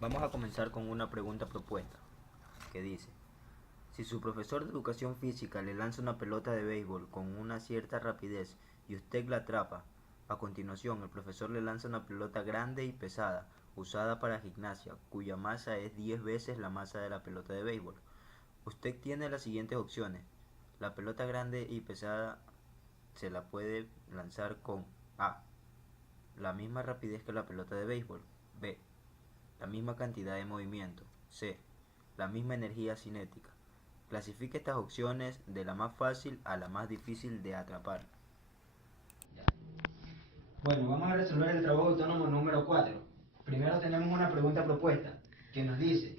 Vamos a comenzar con una pregunta propuesta, que dice: si su profesor de educación física le lanza una pelota de béisbol con una cierta rapidez y usted la atrapa, a continuación el profesor le lanza una pelota grande y pesada, usada para gimnasia, cuya masa es 10 veces la masa de la pelota de béisbol. Usted tiene las siguientes opciones. La pelota grande y pesada se la puede lanzar con A: la misma rapidez que la pelota de béisbol; B: la misma cantidad de movimiento; C: la misma energía cinética. Clasifique estas opciones de la más fácil a la más difícil de atrapar. Bueno, vamos a resolver el trabajo autónomo número 4. Primero tenemos una pregunta propuesta que nos dice: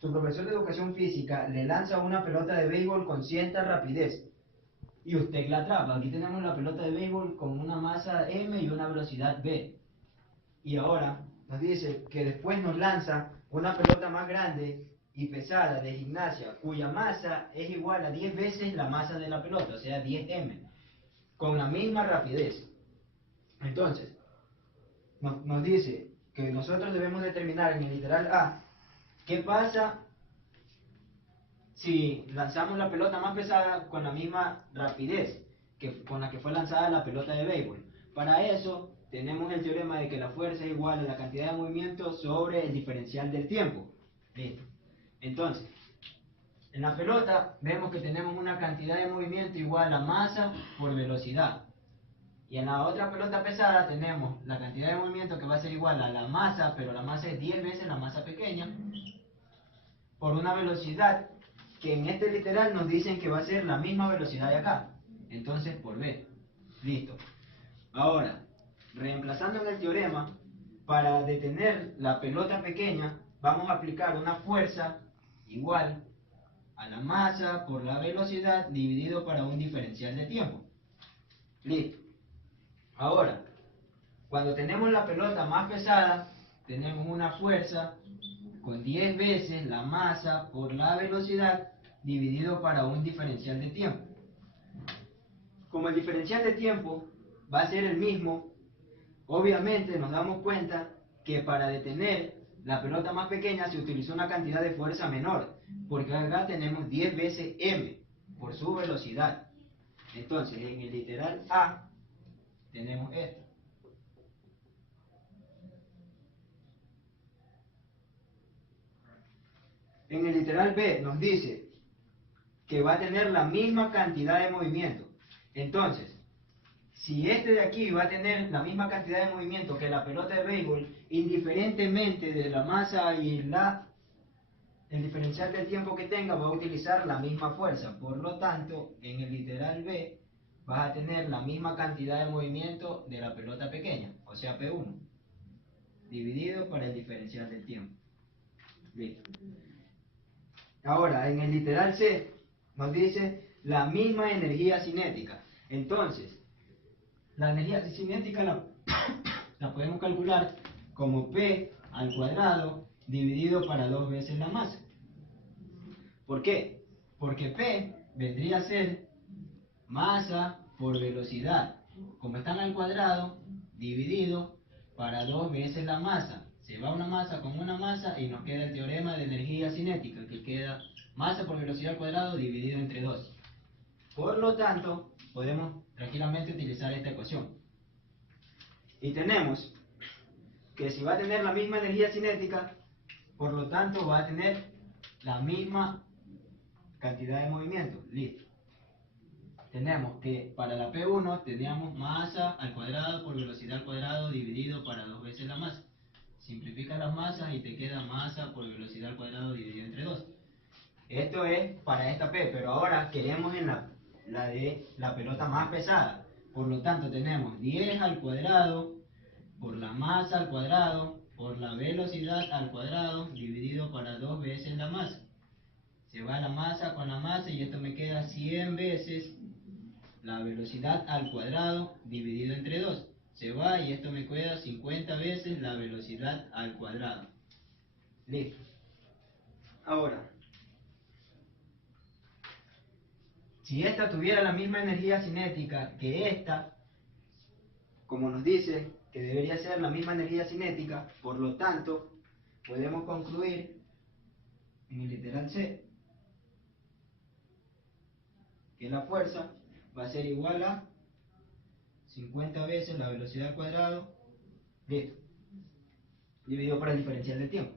su profesor de educación física le lanza una pelota de béisbol con cierta rapidez y usted la atrapa. Aquí tenemos la pelota de béisbol con una masa m y una velocidad v. Y ahora nos dice que después nos lanza una pelota más grande y pesada de gimnasia, cuya masa es igual a 10 veces la masa de la pelota, o sea 10m, con la misma rapidez. Entonces, nos dice que nosotros debemos determinar en el literal A qué pasa si lanzamos la pelota más pesada con la misma rapidez con la que fue lanzada la pelota de béisbol. Para eso tenemos el teorema de que la fuerza es igual a la cantidad de movimiento sobre el diferencial del tiempo. Listo. Entonces, en la pelota vemos que tenemos una cantidad de movimiento igual a masa por velocidad. Y en la otra pelota pesada tenemos la cantidad de movimiento que va a ser igual a la masa, pero la masa es 10 veces la masa pequeña, por una velocidad que en este literal nos dicen que va a ser la misma velocidad de acá. Entonces por B. Listo. Ahora, reemplazando en el teorema, para detener la pelota pequeña, vamos a aplicar una fuerza igual a la masa por la velocidad dividido para un diferencial de tiempo. Listo. Ahora, cuando tenemos la pelota más pesada, tenemos una fuerza con 10 veces la masa por la velocidad dividido para un diferencial de tiempo. Como el diferencial de tiempo va a ser el mismo, obviamente nos damos cuenta que para detener la pelota más pequeña se utilizó una cantidad de fuerza menor, porque acá tenemos 10 veces m por su velocidad. Entonces, en el literal A tenemos esto. En el literal B nos dice que va a tener la misma cantidad de movimiento. Entonces, si este de aquí va a tener la misma cantidad de movimiento que la pelota de béisbol, indiferentemente de la masa y el diferencial del tiempo que tenga, va a utilizar la misma fuerza. Por lo tanto, en el literal B vas a tener la misma cantidad de movimiento de la pelota pequeña, o sea P1, dividido por el diferencial del tiempo. Listo. Ahora, en el literal C nos dice la misma energía cinética. Entonces, la energía cinética la podemos calcular como P al cuadrado dividido para 2 veces la masa. ¿Por qué? Porque P vendría a ser masa por velocidad, como están al cuadrado, dividido para 2 veces la masa. Se va una masa con una masa y nos queda el teorema de energía cinética, que queda masa por velocidad al cuadrado dividido entre 2. Por lo tanto, podemos tranquilamente utilizar esta ecuación. Y tenemos que si va a tener la misma energía cinética, por lo tanto va a tener la misma cantidad de movimiento. Listo. Tenemos que para la P1 teníamos masa al cuadrado por velocidad al cuadrado dividido para 2 veces la masa. Simplifica las masas y te queda masa por velocidad al cuadrado dividido entre 2. Esto es para esta P, pero ahora queremos en la de la pelota más pesada. Por lo tanto tenemos 10 al cuadrado por la masa al cuadrado por la velocidad al cuadrado dividido para 2 veces la masa. Se va la masa con la masa y esto me queda 100 veces la velocidad al cuadrado dividido entre 2. Se va y esto me queda 50 veces la velocidad al cuadrado. Listo. Ahora, si esta tuviera la misma energía cinética que esta, como nos dice que debería ser la misma energía cinética, por lo tanto, podemos concluir en el literal C que la fuerza va a ser igual a 50 veces la velocidad al cuadrado, listo, dividido por el diferencial de tiempo.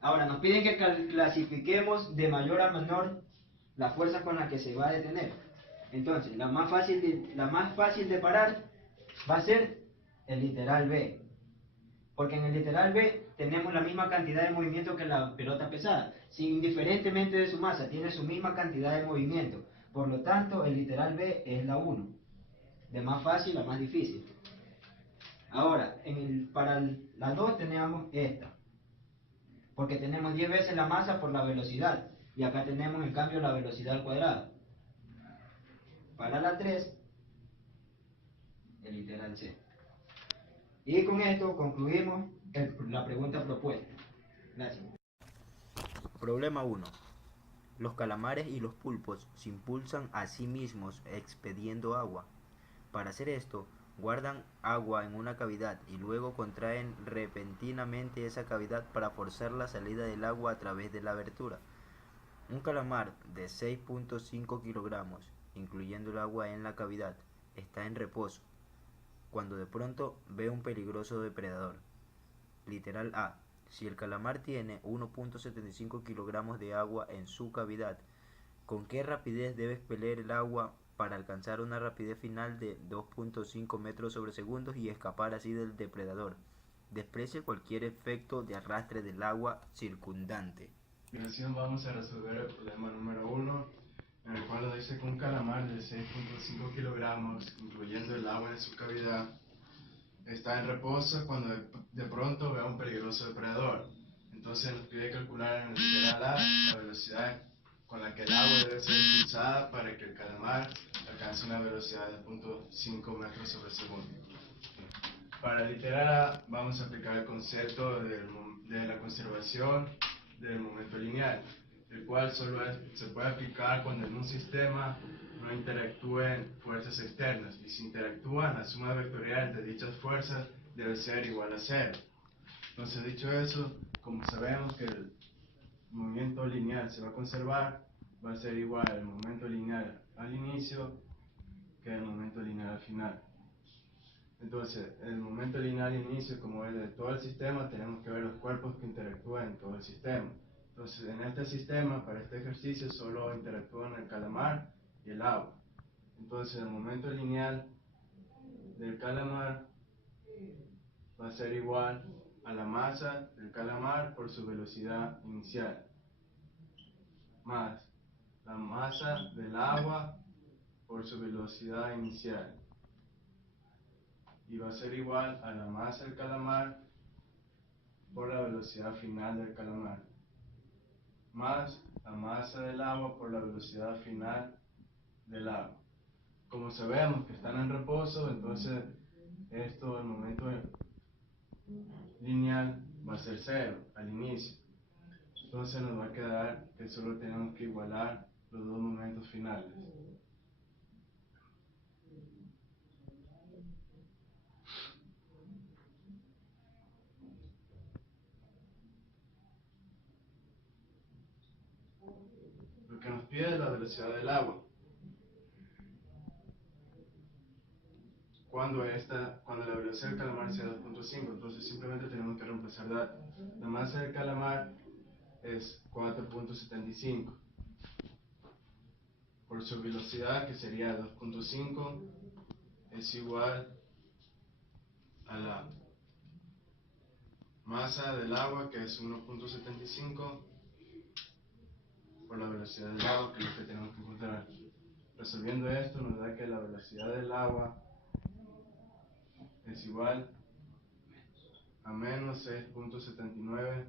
Ahora, nos piden que clasifiquemos de mayor a menor la fuerza con la que se va a detener. Entonces, la más fácil de parar va a ser el literal B. Porque en el literal B tenemos la misma cantidad de movimiento que la pelota pesada. Indiferentemente de su masa, tiene su misma cantidad de movimiento. Por lo tanto, el literal B es la 1. De más fácil a más difícil. Ahora, para la 2 tenemos esta. Porque tenemos 10 veces la masa por la velocidad. Y acá tenemos en cambio la velocidad al cuadrado. Para la 3, el literal C. Y con esto concluimos la pregunta propuesta. Gracias. Problema 1. Los calamares y los pulpos se impulsan a sí mismos expeliendo agua. Para hacer esto, guardan agua en una cavidad y luego contraen repentinamente esa cavidad para forzar la salida del agua a través de la abertura. Un calamar de 6.5 kilogramos, incluyendo el agua en la cavidad, está en reposo, cuando de pronto ve un peligroso depredador. Literal A. Si el calamar tiene 1.75 kilogramos de agua en su cavidad, ¿con qué rapidez debe expeler el agua para alcanzar una rapidez final de 2.5 metros sobre segundos y escapar así del depredador? Desprecie cualquier efecto de arrastre del agua circundante. A continuación vamos a resolver el problema número 1, en el cual nos dice que un calamar de 6.5 kilogramos, incluyendo el agua en su cavidad, está en reposo cuando de pronto ve a un peligroso depredador. Entonces nos pide calcular en el literal A la velocidad con la que el agua debe ser impulsada para que el calamar alcance una velocidad de 2.5 metros sobre segundo. Para el literal A vamos a aplicar el concepto de la conservación del momento lineal, el cual solo se puede aplicar cuando en un sistema no interactúen fuerzas externas, y si interactúan, la suma vectorial de dichas fuerzas debe ser igual a 0. Entonces, dicho eso, como sabemos que el movimiento lineal se va a conservar, va a ser igual el momento lineal al inicio que el momento lineal al final. Entonces, el momento lineal al inicio, como es de todo el sistema, tenemos que ver los cuerpos que interactúan en todo el sistema. Entonces, en este sistema, para este ejercicio, solo interactúan el calamar y el agua. Entonces, el momento lineal del calamar va a ser igual a la masa del calamar por su velocidad inicial, más la masa del agua por su velocidad inicial. Y va a ser igual a la masa del calamar por la velocidad final del calamar, más la masa del agua por la velocidad final del agua. Como sabemos que están en reposo, entonces esto, el momento lineal va a ser 0 al inicio. Entonces nos va a quedar que solo tenemos que igualar los dos momentos finales. Lo que nos pide es la velocidad del agua. Cuando la velocidad del calamar sea 2.5, entonces simplemente tenemos que reemplazar datos. La masa del calamar es 4.75 por su velocidad, que sería 2.5, es igual a la masa del agua, que es 1.75 por la velocidad del agua, que es lo que tenemos que encontrar. Resolviendo esto nos da que la velocidad del agua es igual a menos 6.79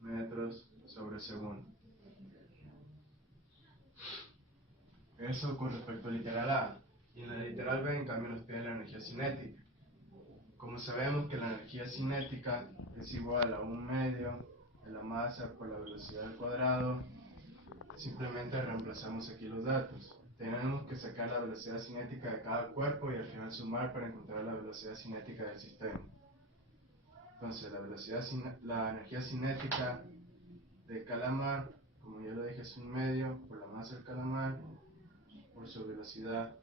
metros sobre segundo. Eso con respecto al literal A. Y en la literal B, en cambio, nos pide la energía cinética. Como sabemos que la energía cinética es igual a 1/2 de la masa por la velocidad al cuadrado, simplemente reemplazamos aquí los datos. Tenemos que sacar la velocidad cinética de cada cuerpo y al final sumar para encontrar la velocidad cinética del sistema. Entonces, la energía cinética del calamar, como ya lo dije, es un medio por la masa del calamar por su velocidad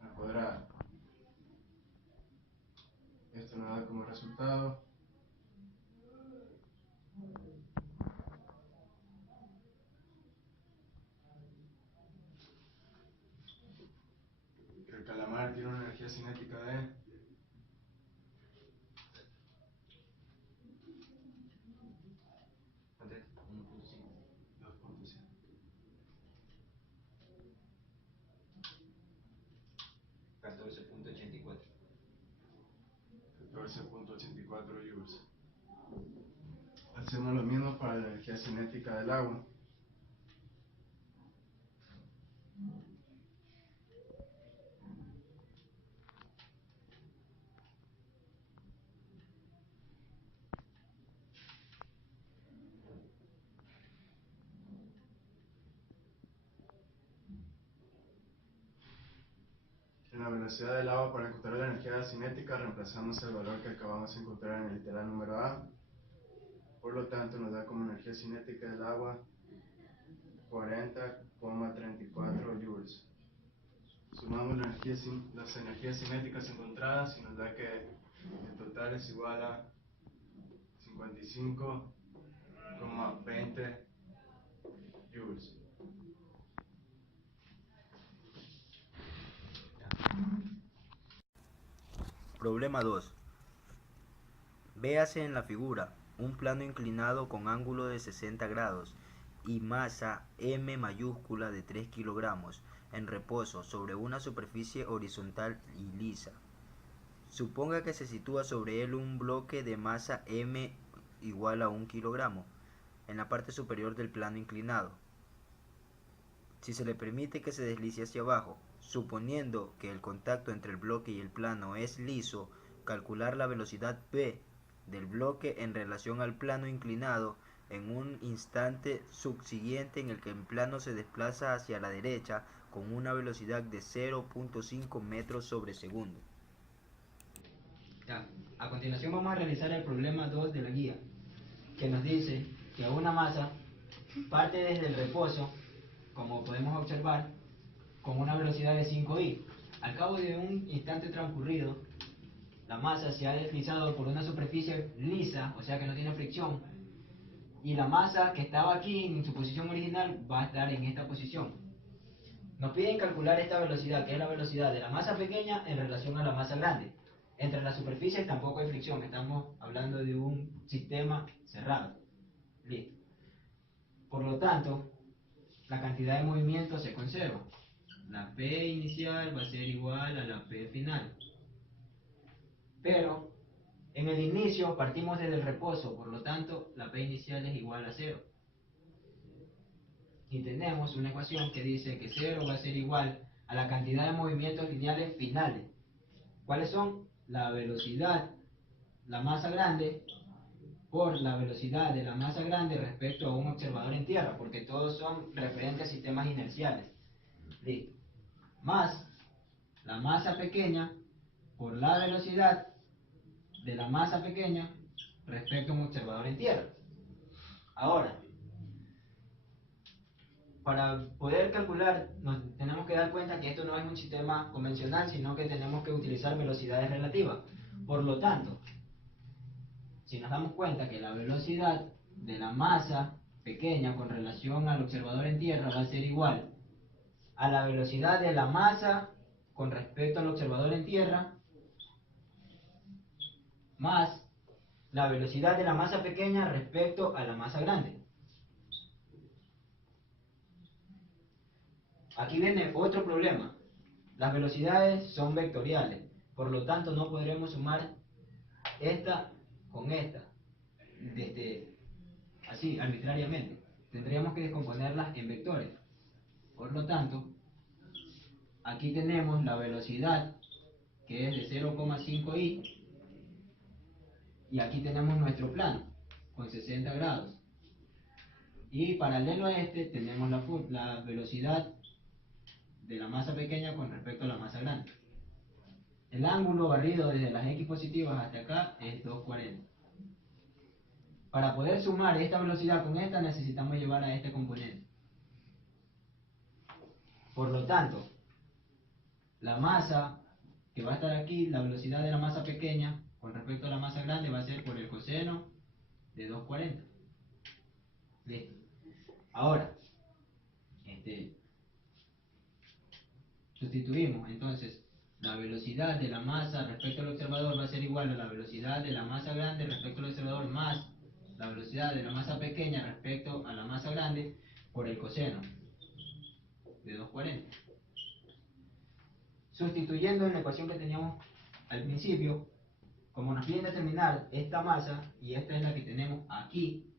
al cuadrado. Esto nos da como resultado que el calamar tiene una energía cinética de 2.5. 14.84. 14.84 joules. Hacemos lo mismo para la energía cinética del agua. En la velocidad del agua, para encontrar la energía cinética, reemplazamos el valor que acabamos de encontrar en el literal número A. Por lo tanto, nos da como energía cinética del agua 40,34 joules. Sumamos las energías cinéticas encontradas y nos da que el total es igual a 55,20 joules. Problema 2. Véase en la figura un plano inclinado con ángulo de 60 grados y masa M mayúscula de 3 kilogramos en reposo sobre una superficie horizontal y lisa. Suponga que se sitúa sobre él un bloque de masa M igual a 1 kilogramo en la parte superior del plano inclinado. Si se le permite que se deslice hacia abajo, suponiendo que el contacto entre el bloque y el plano es liso, calcular la velocidad p del bloque en relación al plano inclinado en un instante subsiguiente en el que el plano se desplaza hacia la derecha con una velocidad de 0.5 metros sobre segundo. Ya. A continuación vamos a realizar el problema 2 de la guía, que nos dice que una masa parte desde el reposo, como podemos observar, con una velocidad de 5i. Al cabo de un instante transcurrido, la masa se ha deslizado por una superficie lisa, o sea que no tiene fricción, y la masa que estaba aquí en su posición original va a estar en esta posición. Nos piden calcular esta velocidad, que es la velocidad de la masa pequeña en relación a la masa grande. Entre las superficies tampoco hay fricción, estamos hablando de un sistema cerrado. Listo. Por lo tanto, la cantidad de movimiento se conserva. La P inicial va a ser igual a la P final. Pero en el inicio partimos desde el reposo, por lo tanto la P inicial es igual a 0. Y tenemos una ecuación que dice que 0 va a ser igual a la cantidad de movimientos lineales finales. ¿Cuáles son? La velocidad, la masa grande, por la velocidad de la masa grande respecto a un observador en tierra, porque todos son referentes a sistemas inerciales. Listo. Más la masa pequeña por la velocidad de la masa pequeña respecto a un observador en tierra. Ahora, para poder calcular, nos tenemos que dar cuenta que esto no es un sistema convencional, sino que tenemos que utilizar velocidades relativas. Por lo tanto, si nos damos cuenta que la velocidad de la masa pequeña con relación al observador en tierra va a ser igual a la velocidad de la masa con respecto al observador en tierra más la velocidad de la masa pequeña respecto a la masa grande. Aquí viene otro problema. Las velocidades son vectoriales, por lo tanto no podremos sumar esta con esta, así, arbitrariamente. Tendríamos que descomponerlas en vectores. Por lo tanto, aquí tenemos la velocidad, que es de 0,5i, y aquí tenemos nuestro plano, con 60 grados. Y paralelo a este, tenemos la velocidad de la masa pequeña con respecto a la masa grande. El ángulo barrido desde las x positivas hasta acá es 240. Para poder sumar esta velocidad con esta necesitamos llevar a este componente. Por lo tanto, la masa que va a estar aquí, la velocidad de la masa pequeña con respecto a la masa grande va a ser por el coseno de 240. Listo. Ahora, sustituimos, entonces, la velocidad de la masa respecto al observador va a ser igual a la velocidad de la masa grande respecto al observador más la velocidad de la masa pequeña respecto a la masa grande por el coseno de 240. Sustituyendo en la ecuación que teníamos al principio, como nos piden determinar esta masa, y esta es la que tenemos aquí,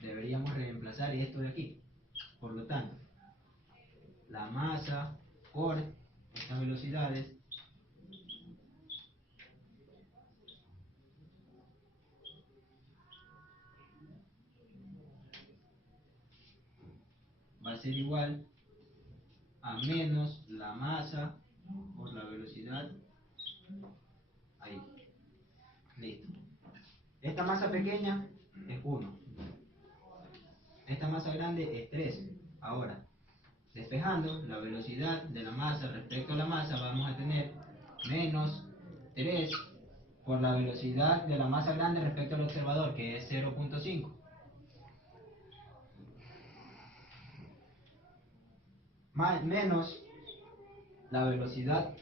deberíamos reemplazar esto de aquí. Por lo tanto, la masa por estas velocidades va a ser igual a menos la masa por la velocidad. Ahí. Listo. Esta masa pequeña es 1. Esta masa grande es 3. Ahora, despejando la velocidad de la masa respecto a la masa, vamos a tener menos 3 por la velocidad de la masa grande respecto al observador, que es 0.5. Menos la velocidad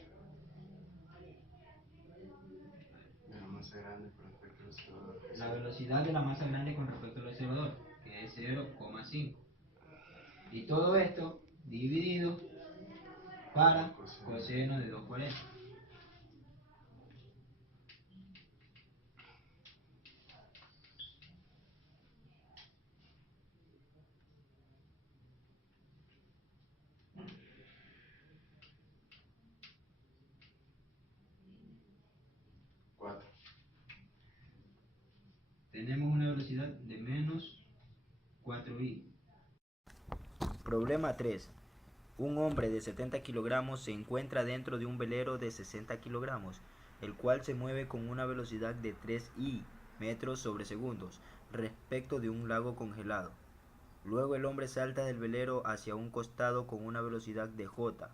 de la masa grande con respecto al observador. la velocidad de la masa grande con respecto al observador, que es 0,5. Y todo esto dividido para coseno de 240. Cuatro. Tenemos una velocidad de menos 4i. Problema 3. Un hombre de 70 kilogramos se encuentra dentro de un velero de 60 kilogramos, el cual se mueve con una velocidad de 3i metros sobre segundos respecto de un lago congelado. Luego el hombre salta del velero hacia un costado con una velocidad de j.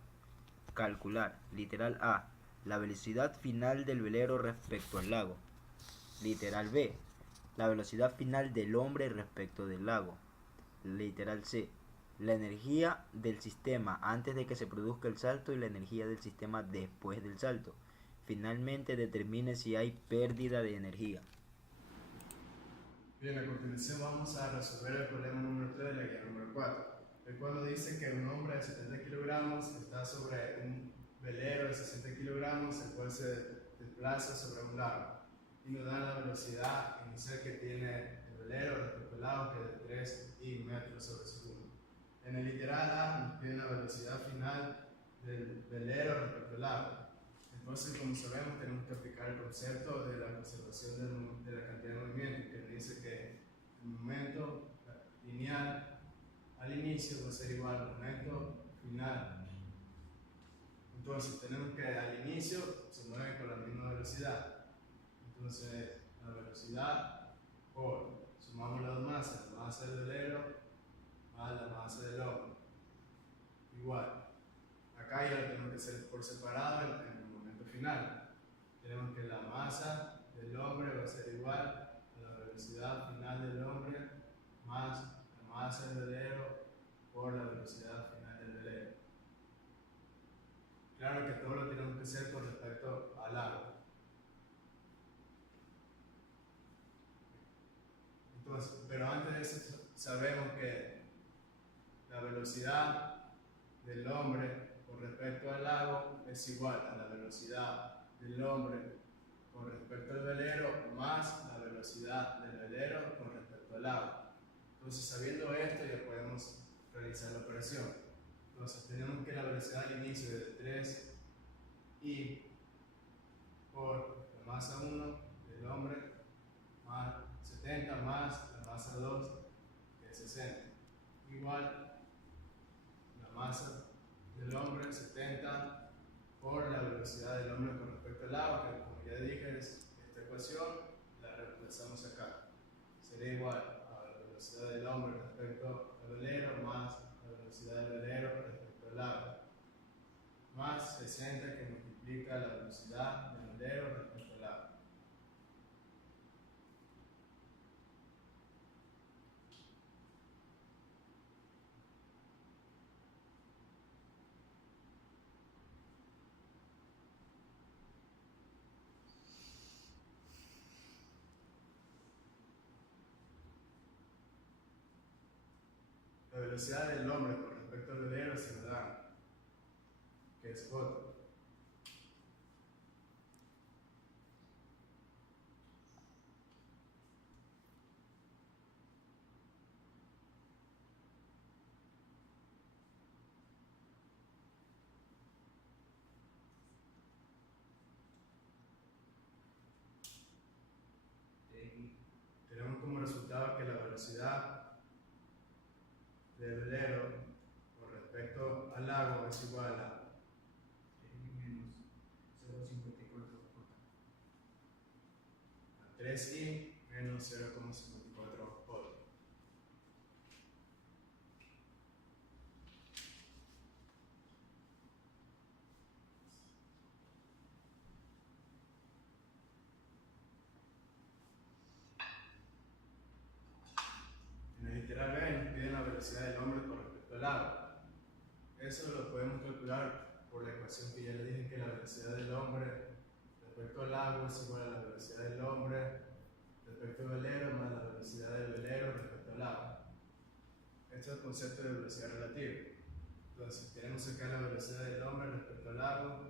Calcular, literal A, la velocidad final del velero respecto al lago. Literal B, la velocidad final del hombre respecto del lago. Literal C, la energía del sistema antes de que se produzca el salto y la energía del sistema después del salto. Finalmente determine si hay pérdida de energía. Bien, a continuación vamos a resolver el problema número 3 de la guía número 4, el cual nos dice que un hombre de 70 kilogramos está sobre un velero de 60 kilogramos, el cual se desplaza sobre un lago, y nos da la velocidad inicial que tiene el velero respecto al lago, que es de 3 metros sobre segundo. En el literal A nos pide la velocidad final del velero respecto al lago. Entonces, como sabemos, tenemos que aplicar el concepto de la conservación de la cantidad de movimiento, que dice que el momento lineal al inicio va a ser igual al momento final. Entonces, tenemos que al inicio se mueve con la misma velocidad. Entonces, la velocidad por, sumamos las masas, la masa del velero más la masa del hombre. Igual. Acá ya lo tenemos que hacer por separado en el momento final. Tenemos que la masa del hombre va a ser igual a la velocidad final del hombre más la masa del velero por la velocidad final del velero. Claro que todo lo tenemos que hacer con respecto al agua. Entonces, pero antes de eso sabemos que la velocidad del hombre con respecto al lago es igual a la velocidad del hombre con respecto al velero más la velocidad del velero con respecto al lago. Entonces, sabiendo esto, ya podemos realizar la operación. Entonces, tenemos que la velocidad al inicio es de 3i por la masa 1 del hombre más 70 más la masa 2 que es 60 igual la masa del hombre 70 por la velocidad del hombre con respecto al agua, que como ya dije es esta ecuación, la reemplazamos acá. sería igual a la velocidad del hombre respecto al velero más la velocidad del velero respecto al agua, más 60 que multiplica la velocidad del velero respecto al agua. La velocidad del hombre con respecto al velero se nos da, que es J. Tenemos como resultado que la velocidad del velero con respecto al lago es igual a menos 0,54 3i menos 0,54 j. En el literal B nos piden la velocidad del hombre con respecto al agua. Eso lo podemos calcular por la ecuación que ya le dije, que la velocidad del hombre respecto al agua es igual a la velocidad del hombre respecto al velero más la velocidad del velero respecto al agua. Este es el concepto de velocidad relativa. Entonces, queremos sacar la velocidad del hombre respecto al agua,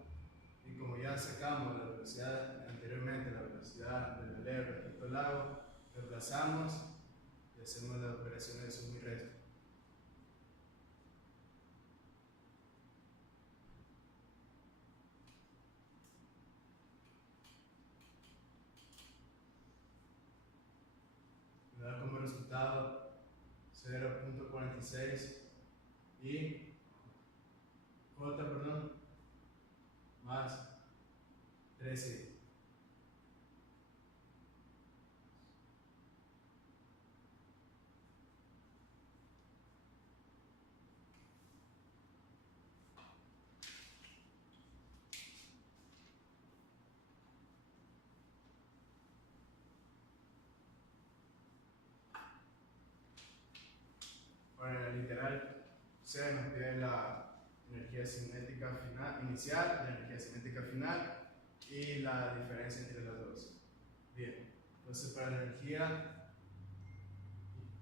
y como ya sacamos la velocidad anteriormente, la velocidad del velero respecto al agua, reemplazamos y hacemos las operaciones de suma y resta. Me da como resultado 0,46 y J, perdón, más 13. Bueno, en el literal C nos pide la energía cinética final, inicial, la energía cinética final y la diferencia entre las dos. Bien, entonces para la energía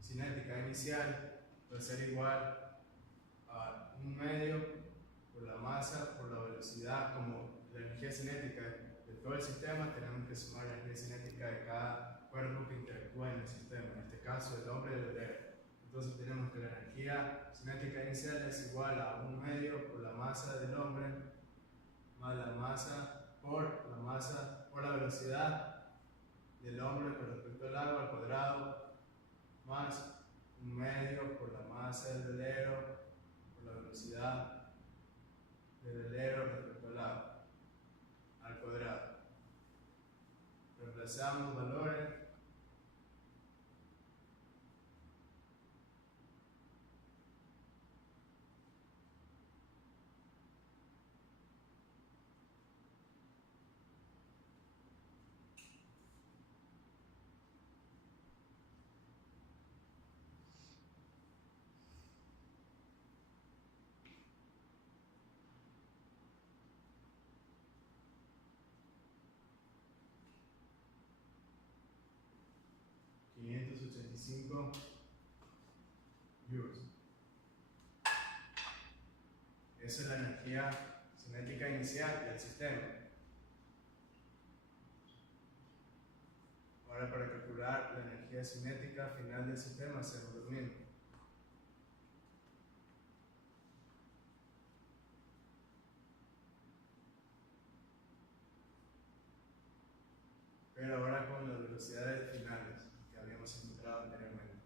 cinética inicial va a ser igual a 1/2 por la masa por la velocidad. Como la energía cinética de todo el sistema, tenemos que sumar la energía cinética de cada cuerpo que interactúa en el sistema, en este caso el hombre y el velero. Entonces tenemos que la energía cinética inicial es igual a 1/2 por la masa del hombre más la masa por la velocidad del hombre con respecto al agua al cuadrado más 1/2 por la masa del velero por la velocidad del velero respecto al agua al cuadrado. Reemplazamos valores. $585 joules. Esa es la energía cinética inicial del sistema. Ahora, para calcular la energía cinética final del sistema hacemos lo mismo. Pero ahora con las velocidades finales que habíamos encontrado anteriormente.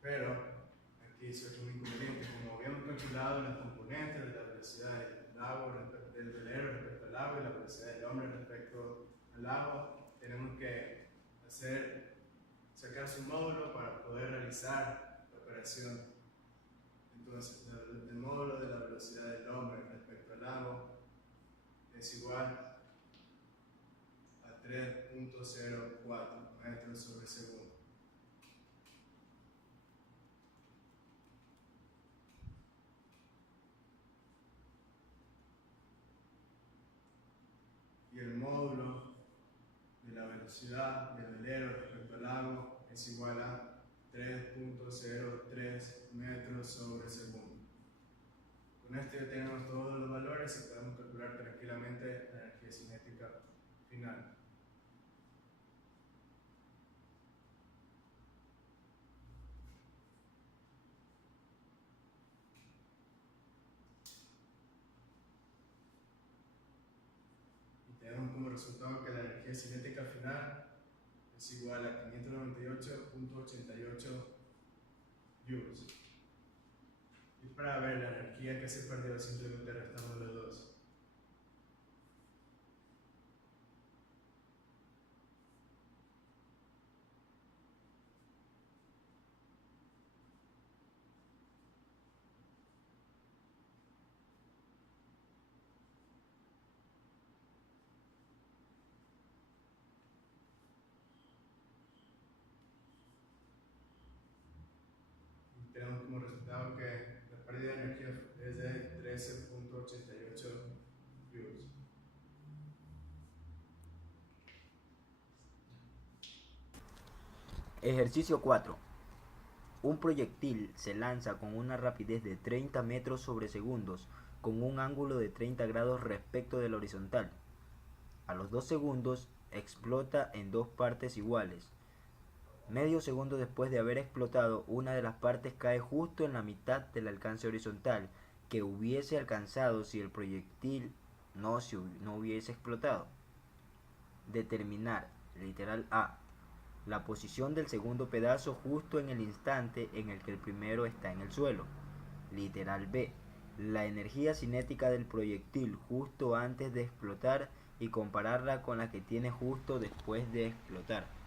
Pero aquí surge un inconveniente. Como habíamos calculado las componentes de la velocidad del velero respecto al agua y la velocidad del hombre respecto al agua. Tenemos que sacar su módulo para poder realizar la operación. Entonces, el módulo de la velocidad del hombre respecto al agua es igual a 3.04 metros sobre segundo. Y el módulo de la velocidad del velero respecto al agua es igual a 3.03 metros sobre segundo. Con esto ya tenemos todos los valores y podemos calcular tranquilamente la energía cinética final. Tenemos como resultado que la energía cinética final es igual a 598.88 joules. Y para ver la energía que se perdió, simplemente restamos los dos. Tenemos como resultado que la pérdida de energía es de 13.88 joules. Ejercicio 4. Un proyectil se lanza con una rapidez de 30 metros sobre segundos con un ángulo de 30 grados respecto de la horizontal. A los 2 segundos explota en dos partes iguales. Medio segundo después de haber explotado, una de las partes cae justo en la mitad del alcance horizontal que hubiese alcanzado si el proyectil no hubiese explotado. Determinar, literal A, la posición del segundo pedazo justo en el instante en el que el primero está en el suelo. Literal B, la energía cinética del proyectil justo antes de explotar y compararla con la que tiene justo después de explotar.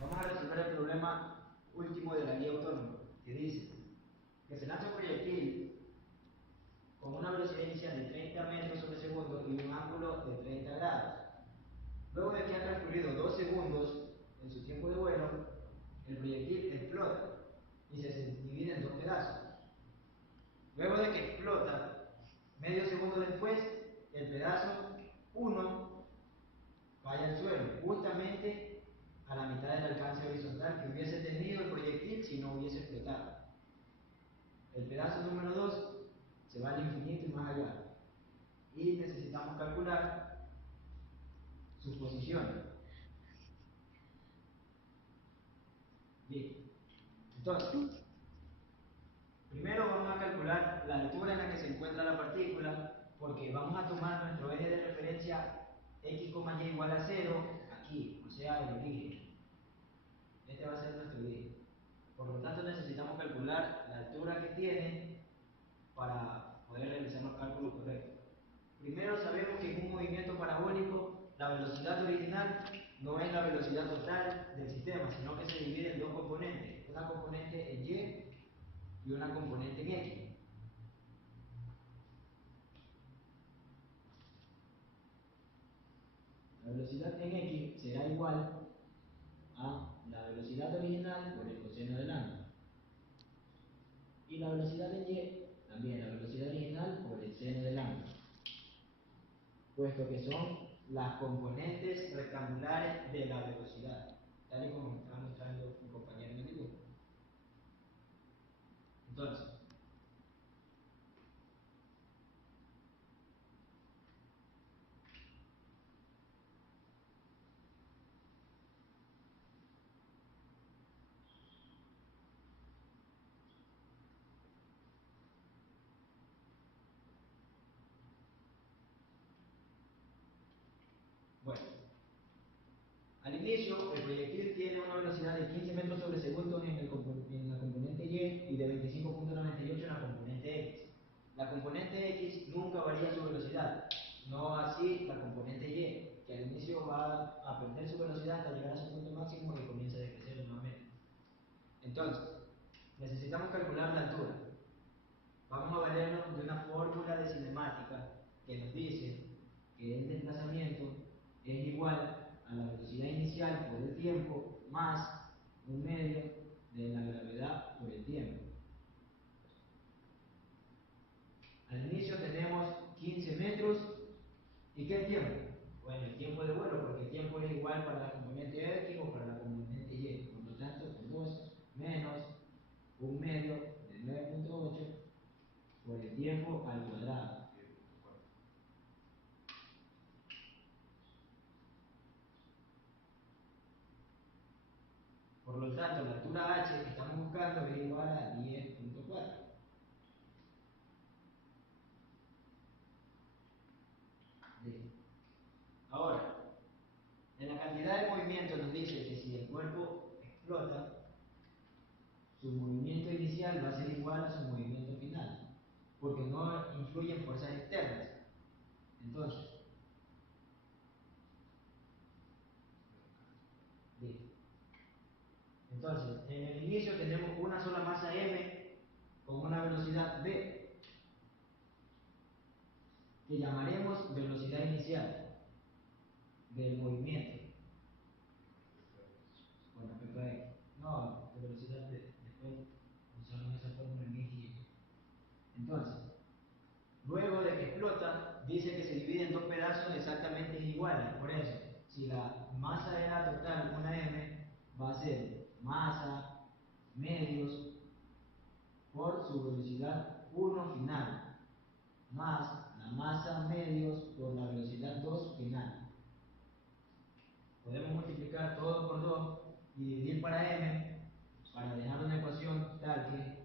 Vamos a resolver el problema último de la guía autónoma, que dice que se lanza un proyectil con una velocidad inicial de 30 metros sobre segundo y un ángulo de 30 grados. Luego de que han transcurrido 2 segundos en su tiempo de vuelo, el proyectil explota y se divide en dos pedazos. Luego de que explota, medio segundo después, el pedazo 1 cae al suelo, justamente a la mitad del alcance horizontal que hubiese tenido el proyectil si no hubiese explotado. El pedazo número 2 se va al infinito y más allá. Y necesitamos calcular sus posiciones. Bien. Entonces, primero vamos a calcular la altura en la que se encuentra la partícula, porque vamos a tomar nuestro eje de referencia x, y igual a 0 aquí, o sea, el origen. Este va a ser nuestro origen. Por lo tanto, necesitamos calcular la altura que tiene para poder realizar los cálculos correctos. Primero sabemos que en un movimiento parabólico la velocidad original no es la velocidad total del sistema, sino que se divide en dos componentes, una componente en y y una componente en x. La velocidad en x será igual a la velocidad original por el coseno del ángulo. Y la velocidad en y, también la velocidad original por el seno del ángulo, puesto que son las componentes rectangulares de la velocidad, tal y como estaba mostrando mi compañero en el dibujo. Entonces, bueno, al inicio el proyectil tiene una velocidad de 15 metros sobre segundo en la componente y de 25.98 en la componente x. La componente X nunca varía su velocidad, no así la componente Y, que al inicio va a perder su velocidad hasta llegar a su punto máximo y comienza a decrecer nuevamente. Entonces, necesitamos calcular la altura. Vamos a valernos de una fórmula de cinemática que nos dice que el desplazamiento es igual a la velocidad inicial por el tiempo más un medio de la gravedad por el tiempo. Al inicio tenemos 15 metros. ¿Y qué es tiempo? Bueno, el tiempo de vuelo, porque el tiempo es igual para la componente X o para la componente Y. Por lo tanto, 2 menos un medio de 9.8 por el tiempo al cuadrado. Por lo tanto, la altura h que estamos buscando es igual a 10.4. Ahora, en la cantidad de movimiento nos dice que si el cuerpo explota, su movimiento inicial va a ser igual a su movimiento final, porque no influyen fuerzas externas. Entonces, bien. Entonces, en el inicio tenemos una sola masa m con una velocidad v, que llamaremos velocidad inicial del movimiento. Bueno, PKX. No, de velocidad después usaron esa fórmula en y. Entonces, luego de que explota, dice que se divide en dos pedazos exactamente iguales. Por eso, si la masa era total una m, va a ser masa medios por su velocidad 1 final, más la masa medios por la velocidad 2 final. Podemos multiplicar todo por 2 y dividir para m para dejar una ecuación tal que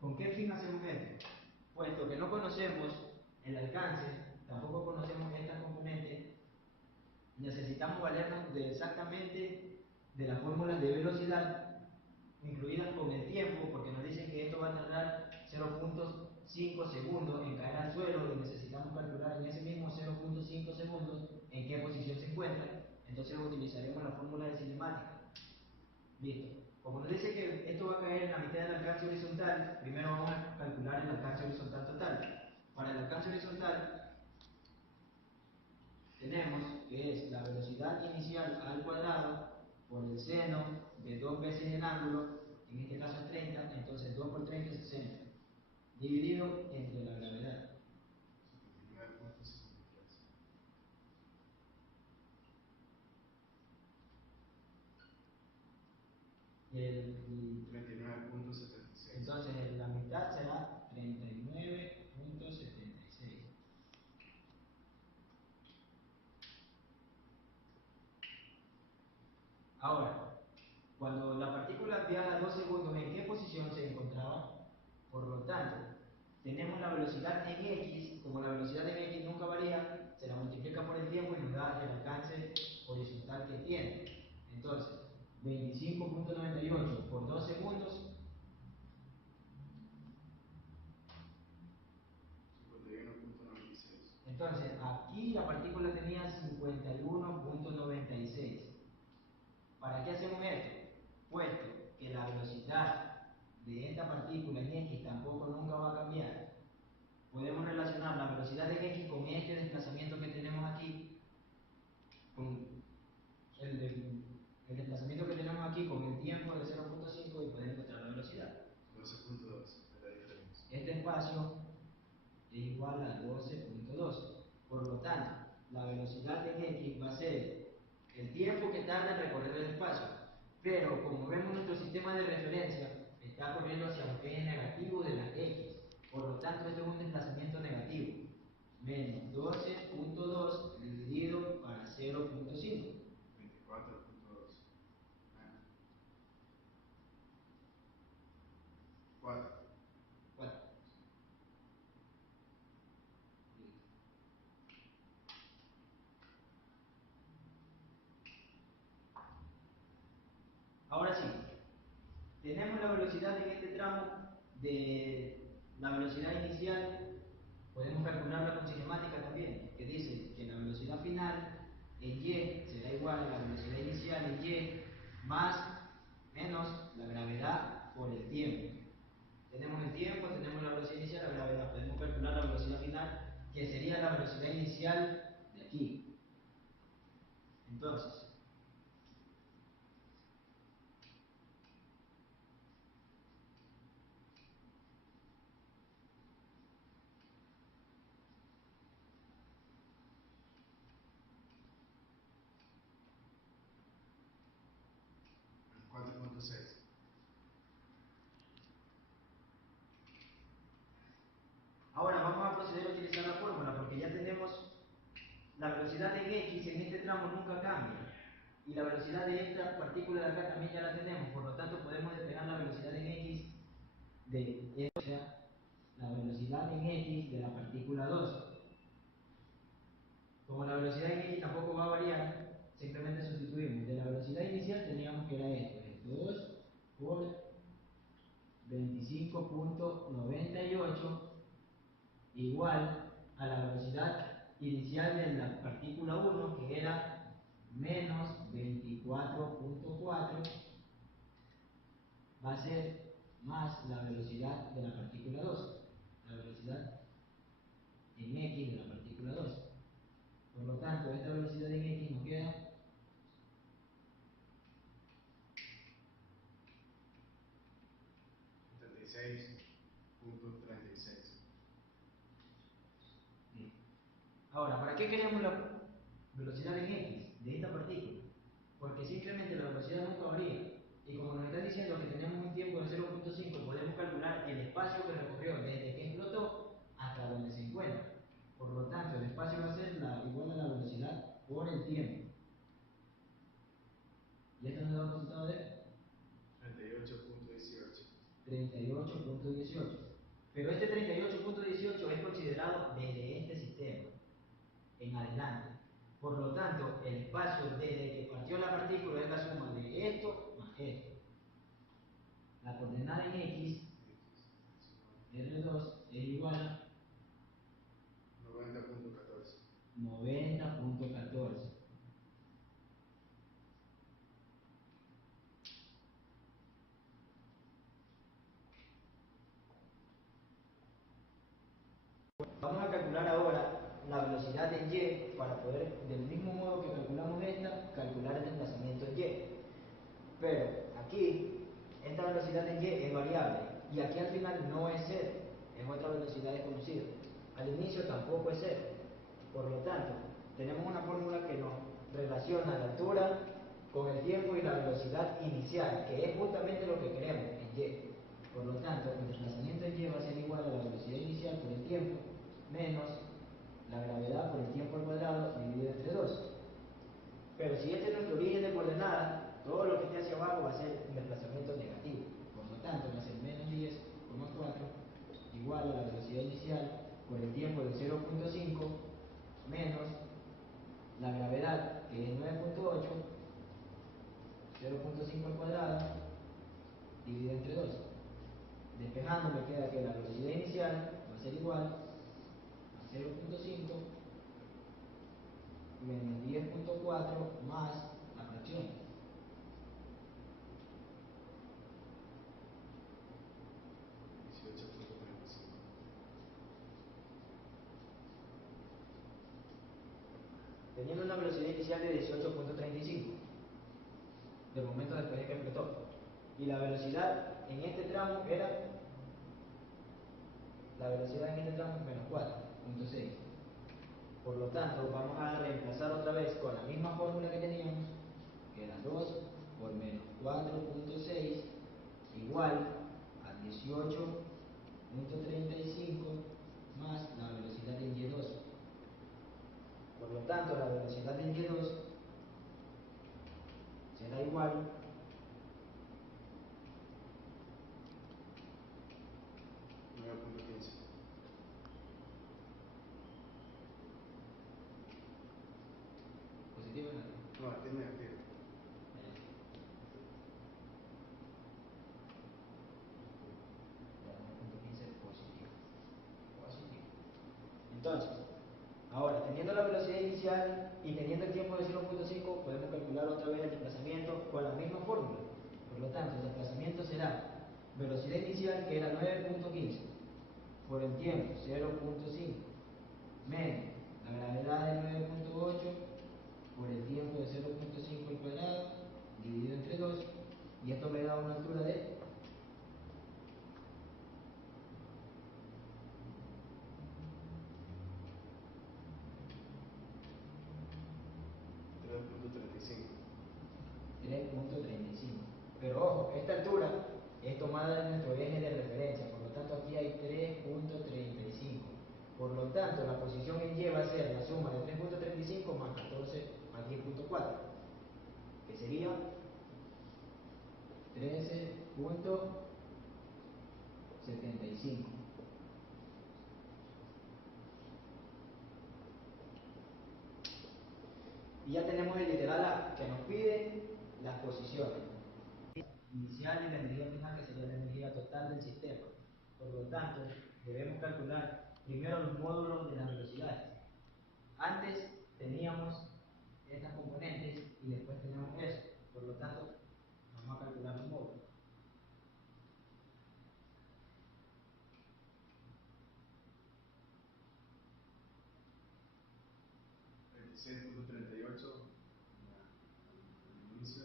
¿con qué fin hacemos esto? Puesto que no conocemos el alcance, tampoco conocemos esta componente, necesitamos valernos de exactamente de las fórmulas de velocidad incluidas con el tiempo, porque nos dicen que esto va a tardar 0.5 segundos en caer al suelo y necesitamos calcular en ese mismo 0.5 segundos en qué posición se encuentra. Entonces utilizaremos la fórmula de cinemática. Listo. Como nos dice que esto va a caer en la mitad del alcance horizontal, primero vamos a calcular el alcance horizontal total. Para el alcance horizontal tenemos que es la velocidad inicial al cuadrado por el seno de 2 veces el ángulo, en este caso es 30, entonces 2 por 30 es 60, dividido entre la gravedad. 59.63. El, 39.76. entonces la mitad será 39.76. Ahora, cuando la partícula viaja 2 segundos, ¿en qué posición se encontraba? Por lo tanto, tenemos la velocidad en x, como la velocidad en x nunca varía, se la multiplica por el tiempo y nos da el alcance horizontal que tiene. Entonces, 25.98 por 2 segundos, 51.96. entonces aquí la partícula tenía 51.96. ¿Para qué hacemos esto? Puesto que la velocidad de esta partícula en x tampoco nunca va a cambiar, podemos relacionar la velocidad en x con este desplazamiento que tenemos aquí, con el desplazamiento que tenemos aquí con el tiempo de 0.5 y poder encontrar la velocidad. 12.2 es la diferencia. Este espacio es igual a 12.2. Por lo tanto, la velocidad en x va a ser el tiempo que tarda en recorrer el espacio. Pero como vemos nuestro sistema de referencia está corriendo hacia un eje negativo de la x. Por lo tanto, esto es un desplazamiento negativo. Menos 12.2 dividido para 0.5. 24.2. 4. 4. Ahora sí, tenemos la velocidad en este tramo de la velocidad inicial, podemos calcularla con cinemática también, que dice que la velocidad final en y será igual a la velocidad inicial en y más menos la gravedad por el tiempo. Tenemos el tiempo, tenemos la velocidad inicial, la gravedad. Podemos calcular la velocidad final, que sería la velocidad inicial de aquí. Entonces, ¿4.6? ahora vamos a proceder a utilizar la fórmula porque ya tenemos la velocidad en x en este tramo nunca cambia. Y la velocidad de esta partícula de acá también ya la tenemos, por lo tanto podemos despegar la velocidad en x de esto, o sea, la velocidad en x de la partícula 2. Como la velocidad en x tampoco va a variar, simplemente sustituimos. De la velocidad inicial teníamos que era esto, es 2 por 25.98 igual a la velocidad inicial de la partícula 1, que era menos 24.4, va a ser más la velocidad de la partícula 2, la velocidad en x de la partícula 2. Por lo tanto, esta velocidad en x nos queda 36.36. bien. Ahora, ¿para qué queremos la velocidad en x de esta partícula? Porque simplemente la velocidad nunca varía. Y como nos está diciendo que tenemos un tiempo de 0.5, podemos calcular el espacio que recorrió desde que explotó hasta donde se encuentra. Por lo tanto, el espacio va a ser igual a la velocidad por el tiempo. ¿Y esto nos da un resultado de? 38.18. 38.18. Pero este 38.18 es considerado desde este sistema en adelante. Por lo tanto, el espacio desde que partió la partícula es la suma de esto más esto. La coordenada en x, R2, es igual a 90.14. 90.14. Vamos a calcular ahora la velocidad en y para poder, del mismo modo que calculamos esta, calcular el desplazamiento en y. Pero aquí, esta velocidad en y es variable y aquí al final no es cero, es otra velocidad desconocida. Al inicio tampoco es cero. Por lo tanto, tenemos una fórmula que nos relaciona la altura con el tiempo y la velocidad inicial, que es justamente lo que queremos en y. Por lo tanto, el desplazamiento en y va a ser igual a la velocidad inicial por el tiempo menos la gravedad por el tiempo al cuadrado dividido entre 2. Pero si este es nuestro origen de coordenadas, todo lo que esté hacia abajo va a ser un desplazamiento negativo. Por lo tanto, va a ser menos 10,4 igual a la velocidad inicial por el tiempo de 0.5 menos la gravedad, que es 9.8, 0.5 al cuadrado dividido entre 2. Despejando me queda que la velocidad inicial va a ser igual a 0.5 menos 10.4 más la fracción. 18.35. Teniendo una velocidad inicial de 18.35 de momento después de que explotó. Y la velocidad en este tramo era, la velocidad en este tramo es menos 4.6. Por lo tanto, vamos a reemplazar otra vez con la misma fórmula que teníamos, que era 2 por menos 4.6 igual a 18.35 más la velocidad en y2. Por lo tanto, la velocidad en y2 será igual 9.15. positivo o negativo. No, aquí es negativo. velocidad inicial y teniendo el tiempo de 0.5 podemos calcular otra vez el desplazamiento con la misma fórmula. Por lo tanto, el desplazamiento será velocidad inicial, que era 9.15, por el tiempo 0.5, menos la gravedad de 9.8 por el tiempo de 0.5 al cuadrado, dividido entre 2, y esto me da una altura de 3.35. 3.35. Pero ojo, esta altura es tomada de nuestro eje de referencia, por lo tanto aquí hay 3.35. Por lo tanto, la posición en Y va a ser la suma de 3.35 más 14 más 10.4, que sería 13.75. Y ya tenemos el literal A, que nos pide las posiciones inicial y la energía final, que sería la energía total del sistema. Por lo tanto, debemos calcular primero los módulos de las velocidades. Antes teníamos estas componentes y después tenemos eso. Por lo tanto, vamos a calcular los módulos. $26.38 al inicio.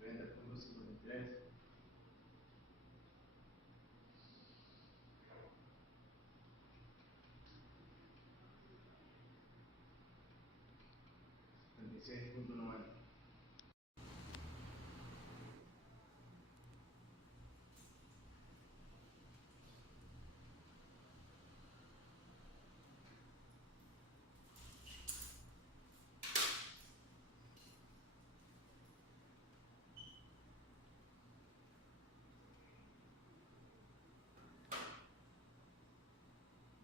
$30.53. $26.90.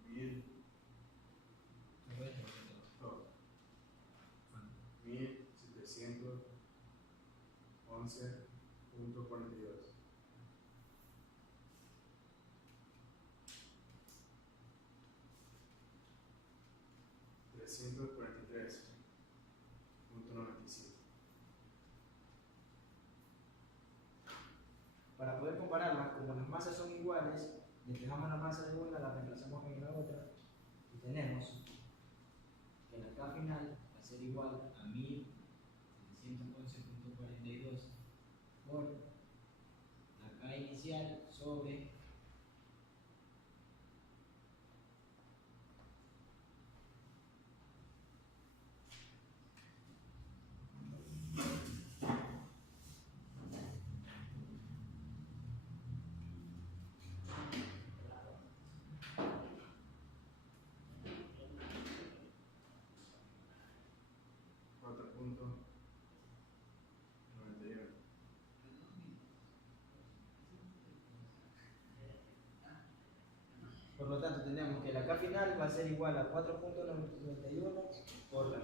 Mil. Oh. 1711.42. $343.95. Para poder compararlas, como las masas son iguales, despejamos la masa de una, la reemplazamos en la otra y tenemos que la K final va a ser igual a 1711.42 por la K inicial sobre $4.91. Por lo tanto, tenemos que la K final va a ser igual a 4.91 por la